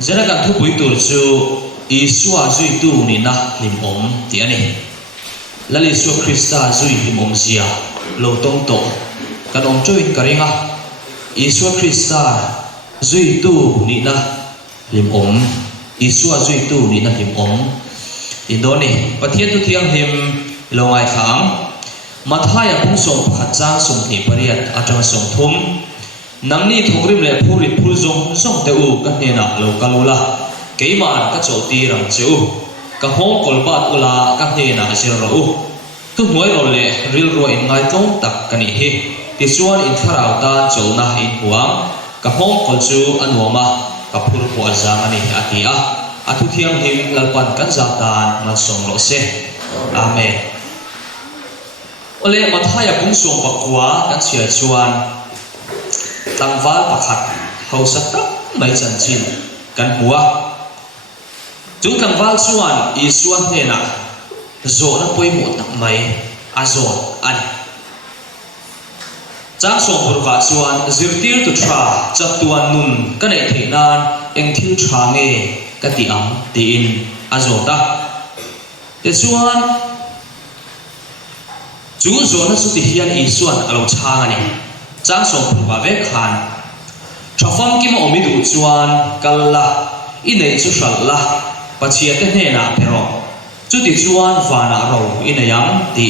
Zara kan thu pui tur chu Isua zui tu ni na lim om ti ani lali su Krista zui lim om sia lo tong to kan om choin karinga Isua Krista zui tu ni na lim om Isua zui tu ni na lim om indoni pathian tu thiang him lo ngai thang mathaya pung som pakhat chang som ni pariat atang som thum nangni thongrim le phuri phul zong zong te u kan ne na lo kalula keimar ka choti rang chu ka hong kolbat ula ka ne na sir ro u tu moi ro le ril ro in ngai tong tak kani hi ti chuan in tharau ta chulna in huang ka hong kol chu anwama ka phur po azang ani atia athu thiang him lalpan kan za tan man song lo se amen ole mathaya pung som pakwa kan sia chuan tangwal pakhat hausa tak mai chan chin kan hua chung tangwal chuan Isua hena zo na poimo tak mai azon ani chang som burwa chuan zirtir tu tha chatuan nun kan ei theinan engthil tha nge ka ti am ti in azota te chuan chu zo na chu ti hian Isuan alo chang ani chang som burwa ve khan thafam ki ma omi du chuan kalla inei chu salla pachia te hne na pero chu ti chuan vana ro inayam ti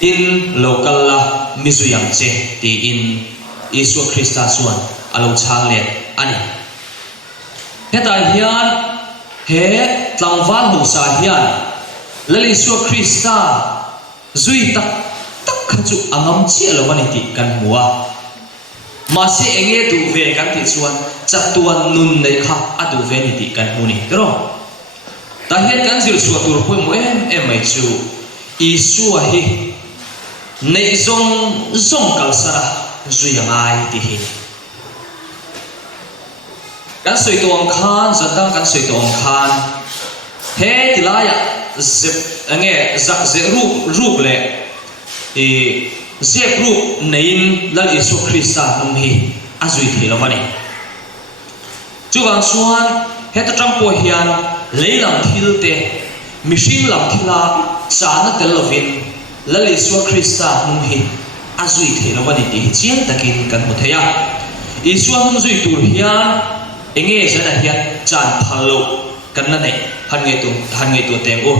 in local la mizuyang che ti in Isua Krista chuan alo chang le ani heta hian he tlangwal hu sa hian lali Isua Krista zui tak khachu angam chi alo mani ti kan hua masi enge tu ve kan ti chuan chatuan nun nei kha adu ve ni ti kan huni pero ta hian kan zir chu tur poi mo em mai chu Isua hi nei zong kal sara zuyangai ti hi kan soi tong khan zadang kan soi tong khan he tilaya zep ange zak ze ru le e zep ru nein lal Isua Krista num hi azui thelo mani chu wang chuan he ta tang po hian leilam thil te mihring lam thila chana tel lovin lal Isua Krista num hi azui thelo mani ti chiang takin kan mu theya Isua num zui tur hian enge jana hian chan phalo kan na nei han nge tu teng o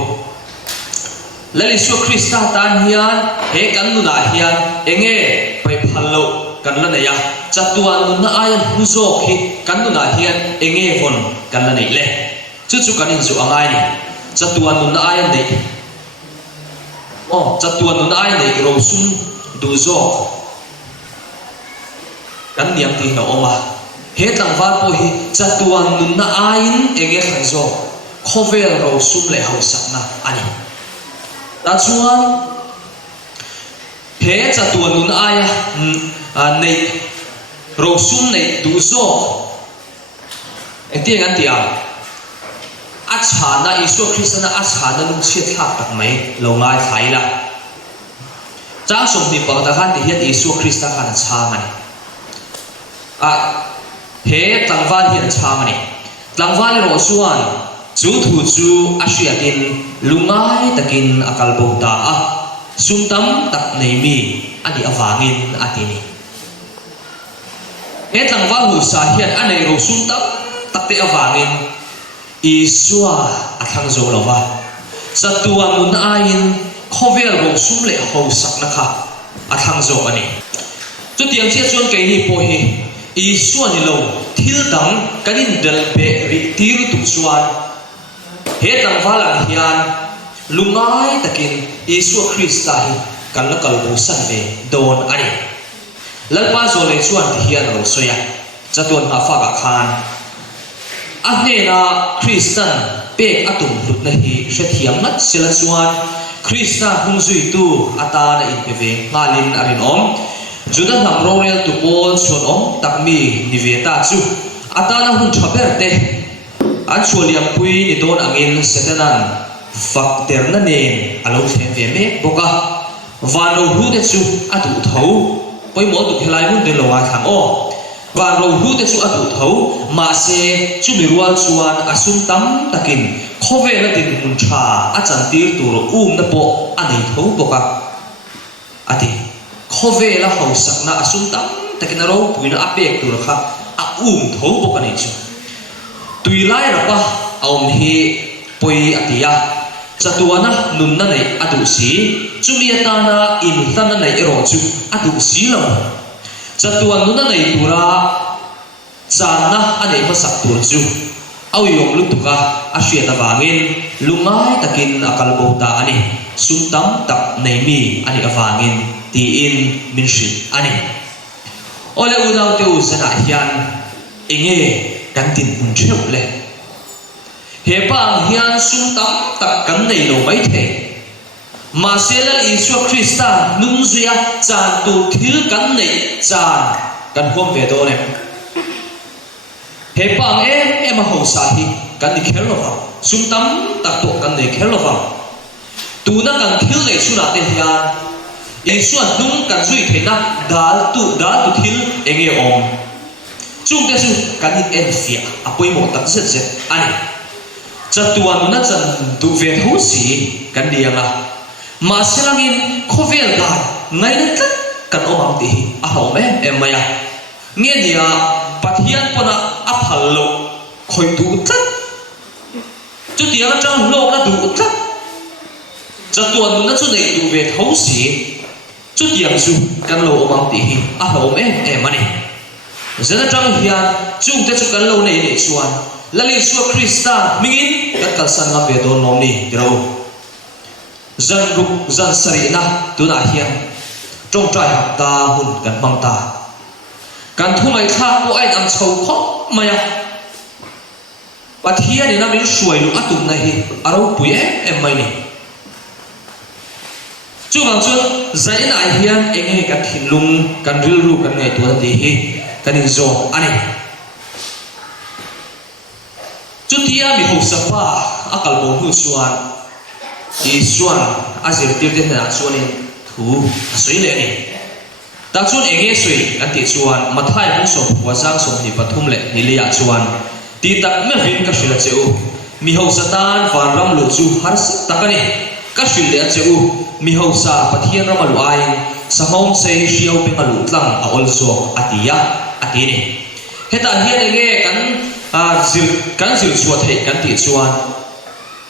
lal Isua Krista tan hian he kan nu na hian enge pai phalo kan la nei ya chatuan nu na ayan huzo hi kan nu na hian enge von kan la nei le chu kan in zu angai ni chatuan nu na ayan nei chatuan nu na ayan nei ro sum du zo kan niam ti na oma he tangwal po hi chatuan nu na ayin enge khai zo khovel ro sum le hausak na ani ta chuan he chatuan nun aya nei ro sum nei du zo enti ngan tia achana Isua Krista na achana lung chiat thak tak mai lo ngai thaila chang som ni pa ta khan ti hian Isua Krista khan chang ani he tlangwal hian chang ani tlangwal ro chuan chu thu chu ashiatin lungai takin akal bo ta a sumtam tak nei mi ani awangin atini he tlangwal hu sa hian anei ro sumtam takte awangin Isua athang zo lova chatuan nun ain khovel ro sum le ho sak na kha athang zo ani chu tiang che chuan ke hi po hi Isua ni lo thil dang kanin del be ri tir tu chuan he tangwal ang hian lungai takin Isua Krista hi kan la kal bu san ve don ani lalpa zo le chuan ti hian ro soya chatuan ma fa ka khan ahne na Kristan pe atum lut na hi hrethiam nat sela chuan Krista hung zui tu ata na in pe ve ngalin arin om juda nam rorel tu pol chuan om takmi ni ve ta chu ata na hun thaber te an chuliam pui ni don angin setanan fakter na ne alo them ve me boka vano hu de chu atu tho poi mo tu khelai mun de lo wa thang o và rồi hu te chu adu tho ma se chu mi rual chuan asum tam takin khove na tin mun tha a chan tir tur na po anei tho boka ati khove la ho sak na asum tam takin ro puina apek tur kha a tho boka nei chu tui lai ra pa aum hi poi atia chatuana nun na nei adu si chumiata na in tan na nei ro chu adu si lo chatuan nun na nei tura chana ane masak tur chu au yong lutuka a hriat awangin lungai takin akalbo ta ani sumtam tak nei mi ani awangin ti in min hrit ani ole udau te uzana hian enge kan tin mun theu le he pa hian sumtam tak kan nei lo mai the ma sela Isu Krista nung zuya chan tu thil kan nei chan kan hom ve do ne he pang em ho sa hi kan ni khel lo sumtam tak to kan nei khel lo tu na kan thil nei su na te hian Isu nung kan zui the na dal tu thil enge om chung te su kan ni en fia apoi mo tak zet zet ani chatuan na chan tu ve ho si kan dianga ma silangin khovel ga ngai na tat kan omam ti a ho me em maya nge nia pathian pona a phal lo khoi tu tat chu tiang chang lo na du tat chatuan na chu nei tu ve tho si chu tiang su kan lo omam ti a ho me em mani zena chang hian chung te chu kan lo nei nei chuan lali Isu Krista mingin kan kalsan ngam ve do nom ni dro zan ruk zan sari na tu na hian trong trai hak ta hun kan mang ta kan thu mai kha ko ai am chho kho maya pathia ni na min suai lu atum na hi aro pui em mai ni chu bang chu zai na hian enge kan thin lung kan ril ru kan ngai tu ti hi kan in zo ani chu tia mi ho sa pa akal bo hu suan Isuan azir tirte na chuanin thu soi le ni ta chun enge soi kan ti chuan mathai hung so wazang som ni pathum le nilia chuan ti tak me vin ka shila cheu mi ho satan van ram lu chu har takani ka shil le cheu mi ho sa pathian ram lu ai samong sei shiau pe ngalu tlang a ol zo atia atini heta hian enge kan zil chuat thei kan ti chuan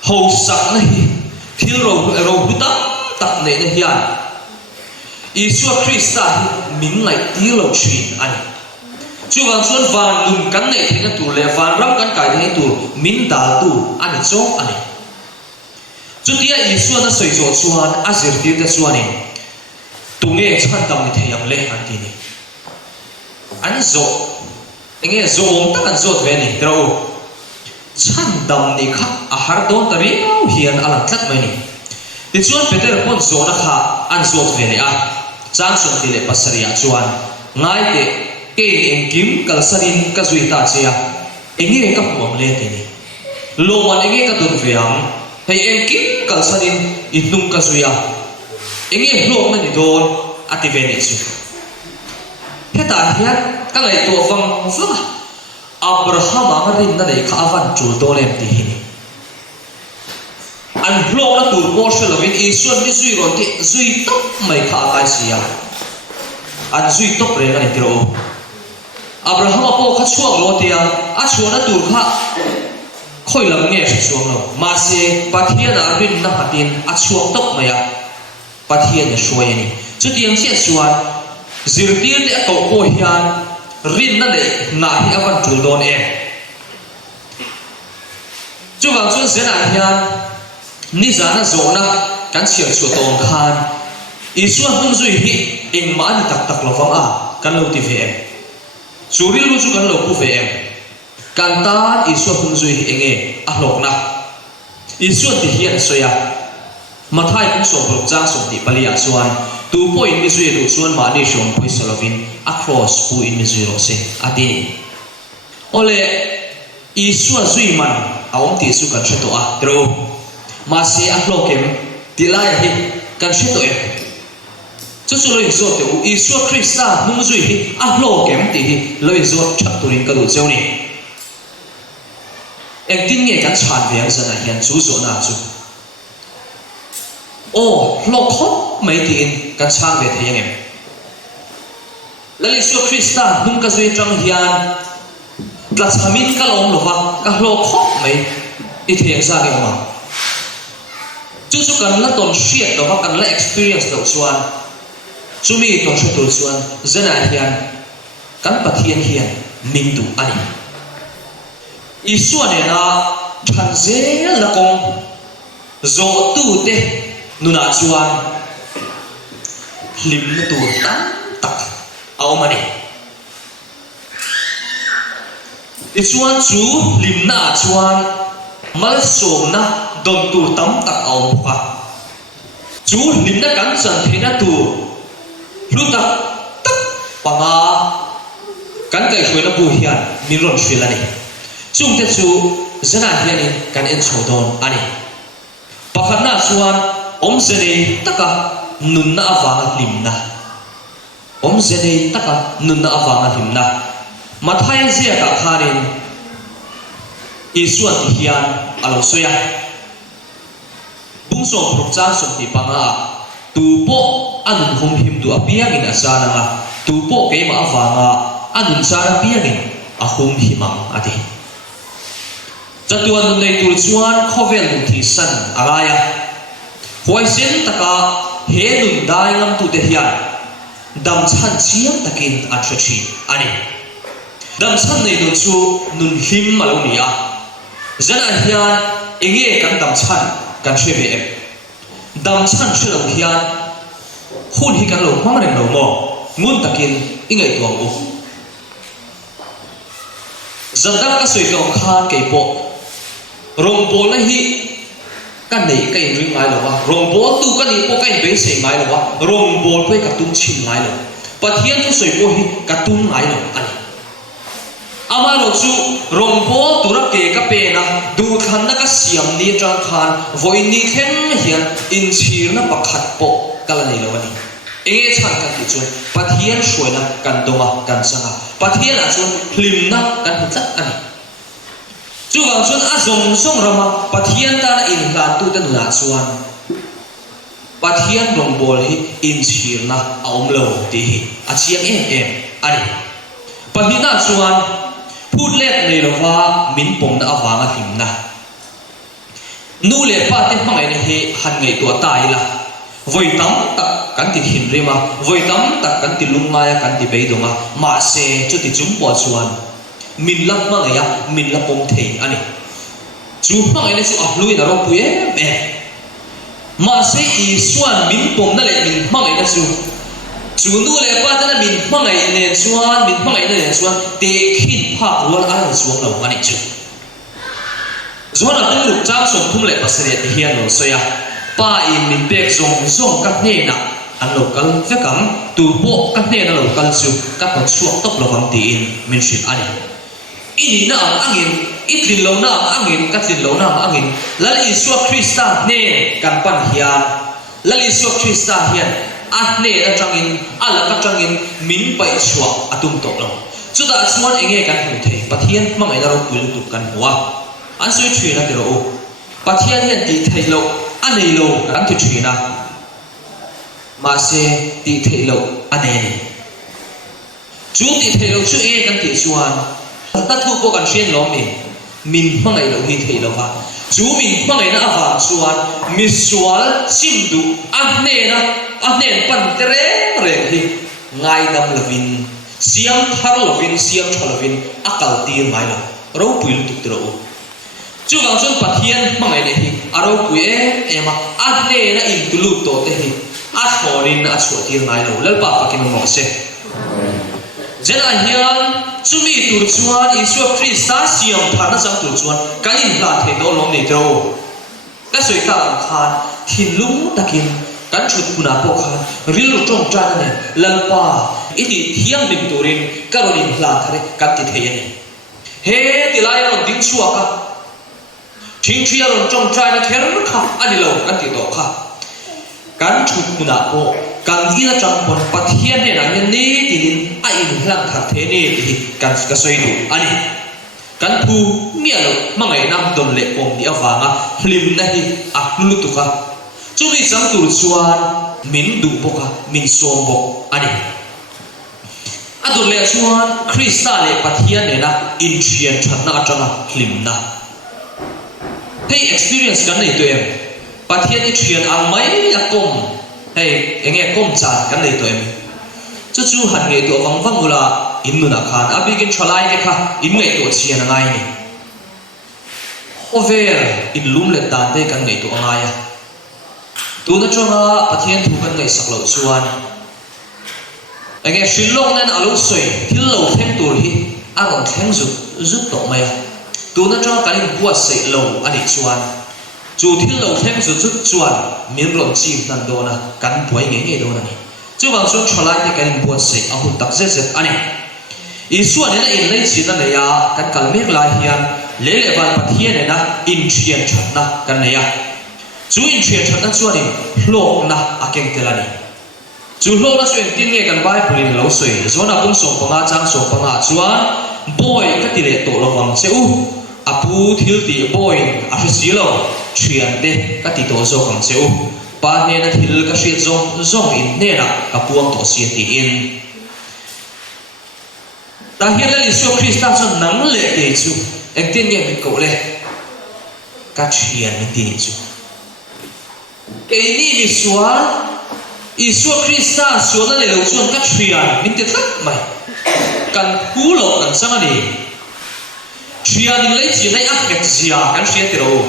ho sak na hi thil ro huta tak nei na hian Isu Krista min ngai ti lo thin ani chu wang chuan van lum kan nei thina tur le van ram kan kai thei tur min dal tu ani chong ani chu tia Isu na soi zo chuan azir tir te chuanin tunge chan dam ni theyam le han ti ni an zo enge zo om tak an zot ve ni tro chan dam ni kha a har don tari hian alang tlat mai ni ti chuan Peter pon zo na kha an zot ve ni a chang som ti le pasaria chuan ngai te ke eng kim kalsarin ka zui ta chia enge ka huam le ti ni lo man enge ka tun veang hei eng kim kalsarin itlum ka zuya enge hlom na ni don ati ve ni chu heta hian ka lai to wang Abraham ang rin na nei kha avan chul do lem ti hi an hlom na tur ko shel vin Isu ni zui ron ti zui top mai kha kai sia an zui top re na ni tro Abraham apo kha chuang lo tia a chuan na tur kha khoi lam nge chuang lo ma se pathian a rin na hatin a chuang top mai a pathian ni shoi ni chu tiang sia chuan zirtir te ko ko hian rin na nei na hi avan chul don em chu wang chuan zena hian ni zana zo na kan chiang chu tong khan Isu hung zui hi eng ma ni tak tak lo wang a kan lo ti ve em churi lu chu kan lo ku ve em kan ta Isu hung zui hi enge a hlok na Isu ti hian soya mathai hung so bol chang so ti palia chuan tu po in mi zui lu chuan ma ni shom poi salovin across pu in mi zui ro se ati ole Isu zui man awm ti su kan thto a tro ma se a hlokem tilai hi kan thto em chu chu lo in zo te u Isu Krista nung zui hi a lo kem ti hi lo in zo thap turin ka du cheu ni eng tin nge kan chan ve ang zana hian chu zo na chu o lo khop mai ti in kan chang ve thei ngem lali Isu Krista nung ka zui tang hian tla chamin ka lom lova ka lo khop mai i thei sa ge ma chu chu kan la ton shit lova kan la experience lo chuan chumi ton shu tur chuan zana hian kan pathian hian min du ani Isu ne na than zel la kong zo tu te nuna chuan lim na tur tam tak au mani i chuan chu lim na chuan mal som na don tur tam tak au ka chu lim na kan chan thena tur lu tak tak panga kan kai khoi na bu hian min ron shil ani chung te chu zana hian in kan en chodon ani pakhat na chuan om zene taka nun na awanga limna om zene taka nun na awanga limna mathai zia ka kharin Isu an hian alo soya bung som prok cha som ti panga tu po anun hum him tu apiang in asana nga tu po ke ma awanga anun sara piang in a hum himang ati chatuan nei tur chuan khovel mu thi san agaya huai sen taka he nun dai lam tu te hian dam chan chiang takin atrachi ani dam chan nei nun chu nun him malo nia zana hian enge kan dam chan kan shebe em dam chan shelo hian hun hi kan lo mang reng lo mo ngun takin ingai tuang u zandang ka soi tong khan ke po rong bol na hi kan nei kai ring ngai lo wa rong bol tu kan ni po kai be se ngai lo wa rong bol pe ka tum chin ngai lo pathian tu soi po hi ka tum ngai lo ani ama lo chu rong bol tu ra ke ka pe na du khan na ka siam ni tang khan voi ni khen hian in chir na pakhat po kala nei lo ani enge chan kan ti chu pathian shoi na kan donga kan sanga pathian a chu hlim na kan hu ani chu wang chuan a zong zong rama pathian ta in lan tu ta na chuan pathian rong bol hi in chir na aum lo ti hi a chiang em ani pahina chuan phut let nei lo wa min pom na awanga him na nu le pa te hmangai na he han ngai to tai la voi tam tak kan ti hin rima voi tam tak kan ti lunga ya kan ti beidonga ma se chu ti chum po chuan min lak ma ya min la pom thei ani chu hmangai na chu a hlui na ro pu em ma se I suan min pom na le min hmangai na chu chu nu le pa ta na min hmangai ne chuan min hmangai na ne chuan te khin pha rual a lo chuang lo ani chu zona tu lu chang som thum le pasare ti hian lo soya pa in min pek zong zong ka hne na an lo kal fe kam tu po ka hne na lo kal chu ka pa chuak tok lo wang ti in min shit ani ini na angin itlin lo na angin katlin lo na angin lal Isu Krista ne kan pan hian lal Isu Krista hian a hne na changin ala ka changin min pai chuak atum tok lo chu da chuan enge kan hu thei pathian mangai na ro pui lu kan huwa an sui thri na te ro pathian hian ti thei lo anei lo kan ti thri na ma se ti thei lo anei chu ti thei lo chu e kan ti chuan ta thu po kan shen lo min hmangai lo hi thei lo wa chu min hmangai na awa chuan mi sual sim du a hne pan tere re hi ngai dam lovin siam thar lovin siam thalovin akal tir mai lo ro pui lu tu ro chu gang chun pathian hmangai ne hi aro pui ema a hne na in tu lu to te hi a thorin a chu tir ngai lo lal pa pakin mo se jena hian chumi tur chuan Isu Krista siam thana chang tur chuan kain la the do lom nei tro ka soi ka khan thin lung takin kan thut kuna po khan ril tong tran ne lalpa iti thiam dim turin karonin la thare kan ti thei ani he tilai ron ding chua ka thing thia ron tong tran na kher kha ani lo kan ti to kha kan thut kuna po kan ila chang pon pathian ne na ni tin a in hlang thak the ni ti kan ka soi du ani kan thu mia lo mangai nam don le pom ni awanga hlim na hi aklu tu ka chumi sam tur chuan min du boka min som bok ani ador le chuan krista le pathian ne na in thian thatna atanga hlim na hey experience kan nei to em pathian ni thian ang mai ya kom hey enge kom cha kan nei to em chu chu han nge to wang wang ula in nu na khan abigin cholai ke kha in ngai to chian ngai ni over in lum le dan de kan nei to angaya tu na chonga pathian thu kan ngai saklo chuan enge shillong nan alu soi thil lo them tur hi aron thleng zut to mai tu na chonga kan buat sei lo ani chuan chu thil lo them zut chuan min rom chim nan do na kan poi nge do na ni chu bang chuan cholai te kan buat sei a hun tak zet ani isu ne na in nei chin na ya kan kal mek lai hian le le ban pathian ne na in thian thatna kan ne ya chu in thian thatna chuan in hlok na akeng telani chu hlok na chuan tin nge kan bible in lo soi zona bung som panga chang som panga chuan boy ka ti le to lo wang cheu apu thil ti boy a hri lo thian te ka ti to zo kam cheu pa ne na thil ka hri zong in ne na ka puang to si ti in ta hian le Isu Krista chuan nang le te chu ek tin nge mi ko le ka thian mi ti chu ke ni mi sual Isu Krista sual le lo chuan ka thian min te thak mai kan hu lo kan sang ani thian in le chi nei a ket zia kan thian te ro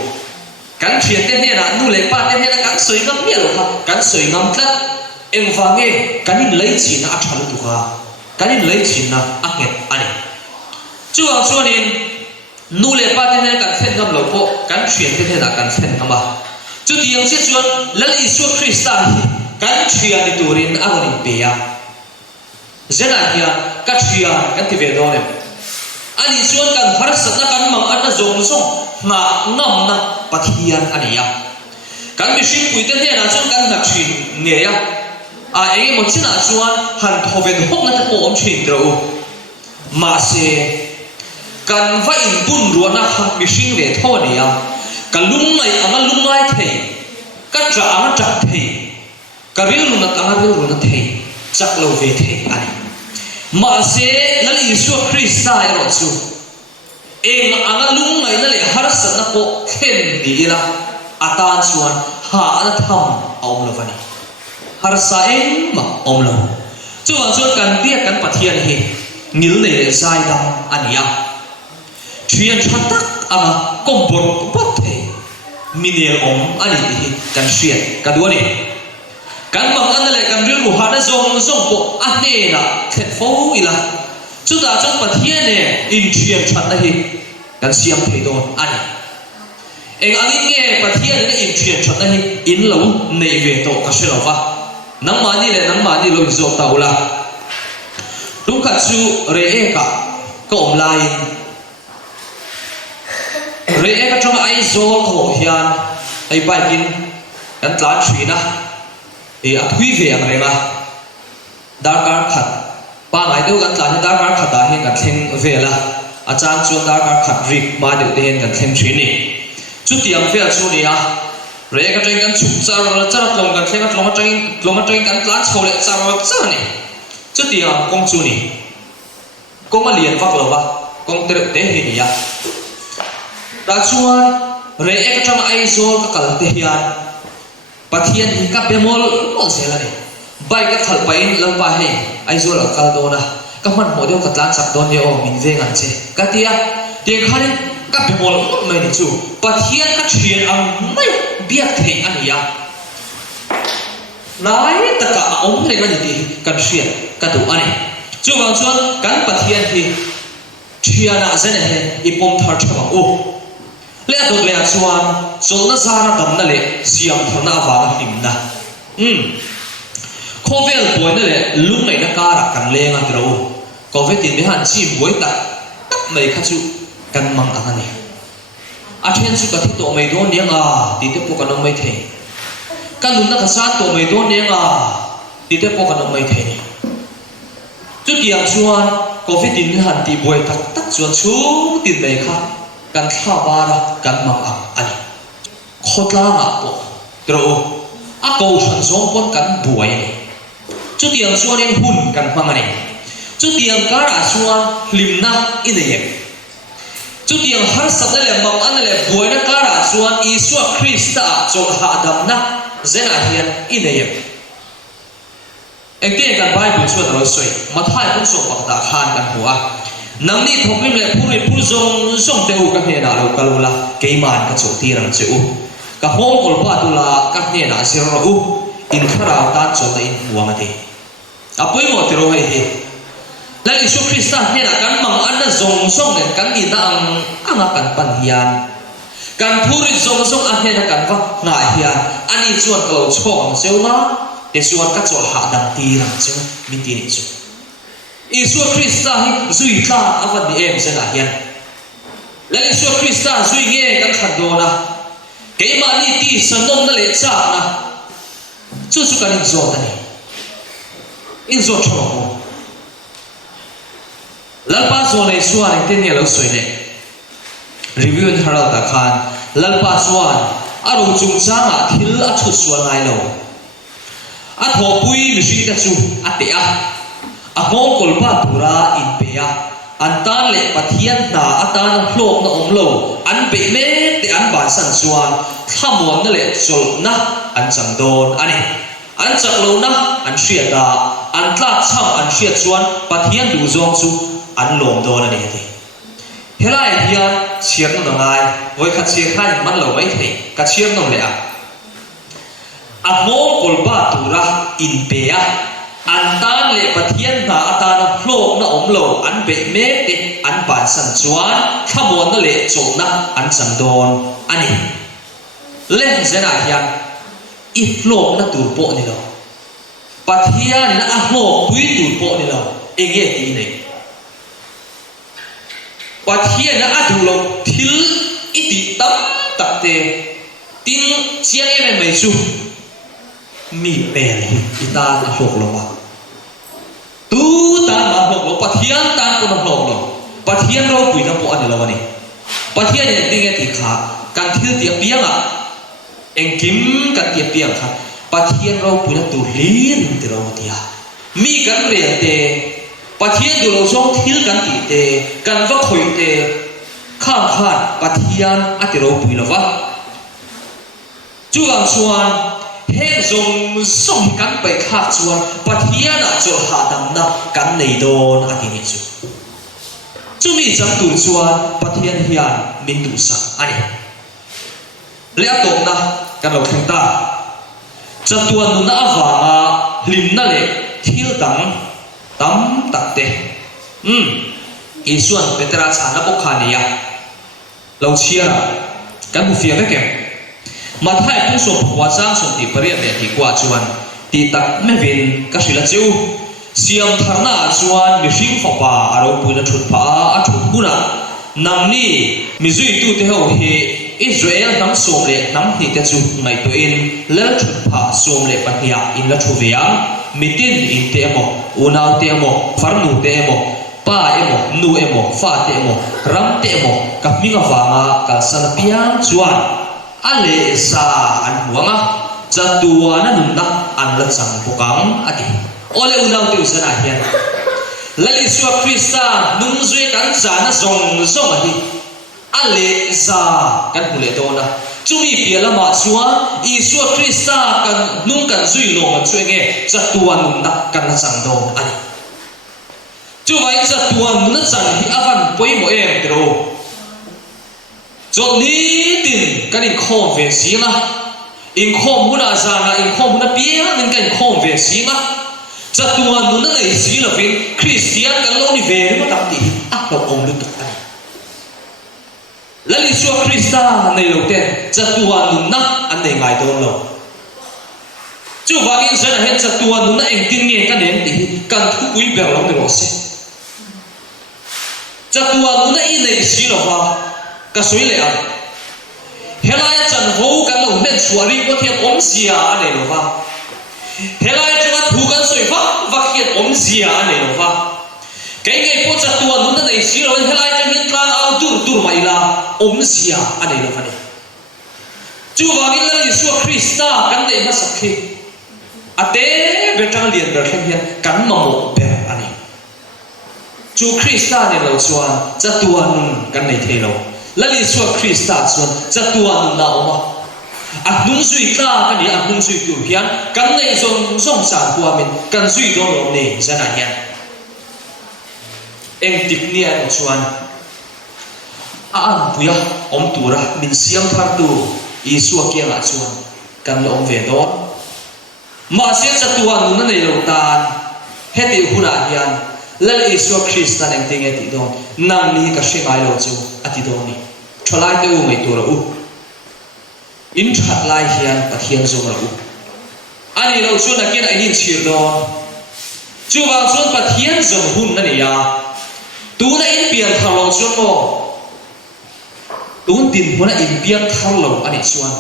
kan thian te ne na nu le pa te ne na kan soi ngam mi lo kha kan soi ngam tlat eng wange kan in le chi na a thalu tu kha kan in le chi na a het ani chuan in nu le pa te ne kan thlen ngam lo po kan thian te ne na kan thlen ngam a chu tiang se chuan lal Isu Krista hi kan thian ni turin a ron pe ya zena hian ka thian kan ti ve do ne ani chuan kan har sat na kan mang an na zong zong nga ngam na pathian ani ya kan mi shin pui te ne na chuan kan na thin nge ya a enge mo china chuan han thoven hok na te po om thin dro ma se kan va in bun ro na kha mi shin ve tho ni ya kan lung mai anga lung mai thei ka tra anga tra thei ka ril ru na anga ril ru na thei chak lo ve thei ani ma se lal Isu Krista ai ro chu eng anga lung mai na le har sat na po khen di ila atan chuan ha ana tham om lo vani har sa eng ma om lo chuan kan bia kan pathian hi ngil nei le zai dam ania thian thatak ama kombor pot the minel om ani hi kan hriat ka duani kan mang an le kan ril ru ha na zong po a ne na thet fo ila chu da chuan pathian ne in thian that na hi kan siam thei don ani eng angin nge pathian ne in thian that na hi in lo nei ve to ka shelo wa nang mani lo zo taula tum kha chu re e ka ko om lai re e ka trong ai zo ko hian ai baikin kan tla thina e a thui ve ang renga darkar khat pa ngai do kan tla ni darkar khat da he kan thleng vela a chang chu darkar khat rik ma de te hen kan thleng thini chu tiang fe chu ni a re ka teng kan chuk char tlom kan thleng tlom teng kan tlan chole char ni chu tiang kong chu ni kong a lian vak lo wa kong tere te he ni ya ta chuan re e ka tang ai zo ka kal te hian pathian hi ka bemol ol sela ni bai ka thal pain lam pa he ai zo la kal do na ka man mo de ka tlan chak don ye o min ve ngan che ka tia te khani ka bemol mai ni chu pathian ka thian ang mai biak thei ania nai taka om le ga ni ti kan thian ka du ani chu wang chuan kan pathian hi thiana zene he ipom thar thama o le adot le chuan chol na zara dam na le siam thana wa na him na khovel boy na le lung nei na kara kan lenga tro covid tin me han chi boy tak mai kha chu kan mang angani a then chu ka thi to mai don nianga ti te pu kan mai the kan lun na ka sa to mai don nianga ti te po kan mai thei ni chu tiang chuan covid in han ti boi tak chuan chu tin mai kha kan thla bara kan mang ang ani khotla nga po tro a ko than zong pon kan buai ni chu tiang chuan in hun kan mang ani chu tiang kara chuan limna in ye chu tiang har sak le mang an le buai na kara chuan Isua Krista chol ha dam na zena hian in ye engte kan Bible chuan ro soi mathai kun so pakta khan kan huwa namni thoklim le phuri phur zong te u ka hne na lo kalula keiman ka choti rang che u ka hong kol pa tu la ka hne na sir ro u in khara ta chol in huwa ma te apoi mo te ro hai he la Isua Krista hne na kan mang an na zong le kan ni na anga kan pan hian kan phuri zong a hne na kan va na hian ani chuan ko chong seu na te chuan ka chol ha dam ti rang che mi ti ni chu Isua Krista hi zui tla avan ni em se na hian la Isua Krista zui nge kan khat do na keima ni ti sanom na le cha na chu kan in zo ni in zo chho mo lalpa zo nei suan te ne lo soi ne review in haral ta khan lalpa suan aro chung changa thil a thu suan ngai lo a tho pui mi si ta chu a te a ngong kol pa pura in pe a an tan le pathian na atan hlok na om lo an pe me te an ba san chuan thamon na le chol na an chang don ani an chak lo na an hria da an tla cham an hria chuan pathian du zong chu an lom don ani te helai hian chiang no ngai voi khat che khai man lo mai the ka chiang no le a ngong kol pa pura in pe a an tan le pathian na atan hlok na om lo an be me te an ban san chuan thamon na le chol na an chang don ani len zena hian i hlok na tur po ni lo pathian na a hlok tui tur po ni lo enge ti nei pathian na a du lo thil iti tam tak te tin chiang em mai chu mi pel ita na hlok lo wa tu ta ma hlok lo pathian tan ko na hlok lo pathian ro pui na po ani lo ni pathian ni tinge ti kha kan thil ti pianga engkim kan ti piang kha pathian ro pui na tu lin ti ro tia mi kan re te pathian du lo song thil kan ti te kan va khoi te khang khan pathian ati ro pui lo wa chu ang chuan heng zong kan pai kha chuan pathian a chol ha dam na kan nei don ati ni chu chumi chang tu chuan pathian hian min du sa ani le atok na kan lo thang ta chatuan nu na awanga lim na le thil tam tak te isuan petra cha na ko khania lo chia kan bu fia ke mathai tu so phwa chang so ti pariat le ti kwa chuan ti tak me vin ka sila chu siam tharna chuan mi hring khopa aro puna thut pha a thut buna namni mi zui tu te ho hi Israel nam som le nam ni te chu ngai to in le thut pha som le pahia in la thu vea mitin in te mo unau te mo farnu te mo pa emo nu emo fa te mo ram te mo ka minga wanga ka san piang chuan ale sa an huanga chatua na nunna an la chang pokang ati ole unau te usana hian lali Isua Krista nung zui kan cha na zong hi ale za kan hule to na chumi pia lama chuan Isua Krista kan nung kan zui lo man chuenge chatua nunna kan la chang don ani chu vai chatua nunna chang hi avan poi mo em tro cho ni tin kan in khom ve singa in khom huna zana in khom huna pia min kan khom ve singa chatua nunna nei si la vin Christian kan lo ni ve ma tam ti a lo om lu tu ani lali Isua Krista nei lo te chatua nunna an nei ngai don lo chu wangin zana hen chatua nunna eng tin nge kan en ti kan thu pui ber lo ni ro se chatua nunna i nei si lo wa ka soi le a helai chan ho kan lo men chuari ko thiam om sia ane lo wa helai chunga thu kan soi vak hian om zia ane lo va cái ngày po cha tua nun na nei si lo helai chang hin tlang au tur mai la om zia ane lo va ni chu wangin la Yesu Krista kan nei ma sakhi ate betang lian ber khem hian kan ma mo ber ani chu Krista ne lo chuan cha tua nun kan nei the lo la Yesu Krista chuan cha tua nun na oma at nung zui ta kan ni at nung zui tu hian kan nei zong sa kwa min kan zui do lo ne zana hian eng tik ni an chuan an puya om tura min siam thar tu Yesu kia la chuan kan lo om ve do ma se cha tua nun na nei lo tan heti huna hian la Yesu Krista eng ting eti do nang ni ka hringai lo chu ati do ni tholai te u mai tu ro u in that lai hian pathian zong ro ani lo chu na ken ai hin chir do chu wang chuan pathian zong hun na ni ya tu na in pian thar lo chuan mo tun tin huna in pian thar lo ani chuan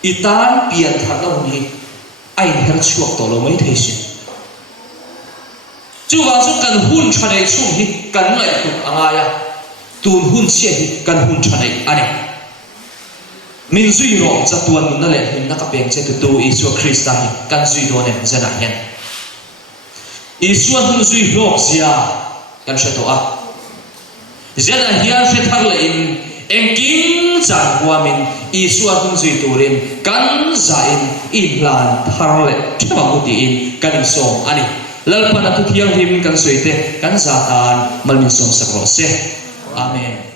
itan pian thar lo ni ai her chuak to lo mai thei sin chu wang chu kan hun thane chung hi kan lai tu anga ya tun hun che hi kan hun thane ani min zui ro cha tuan mun na le hin na ka peng che tu Yesu Krista hi kan zui do ne zana hian Yesu hun zui ro sia kan she to a zana hian she thar le in engking chan kwa min Yesu hun zui turin kan za in plan thar le thema mu ti in kan som ani lalpana tu thiang him kan soite kan za tan malmin som sakro se amen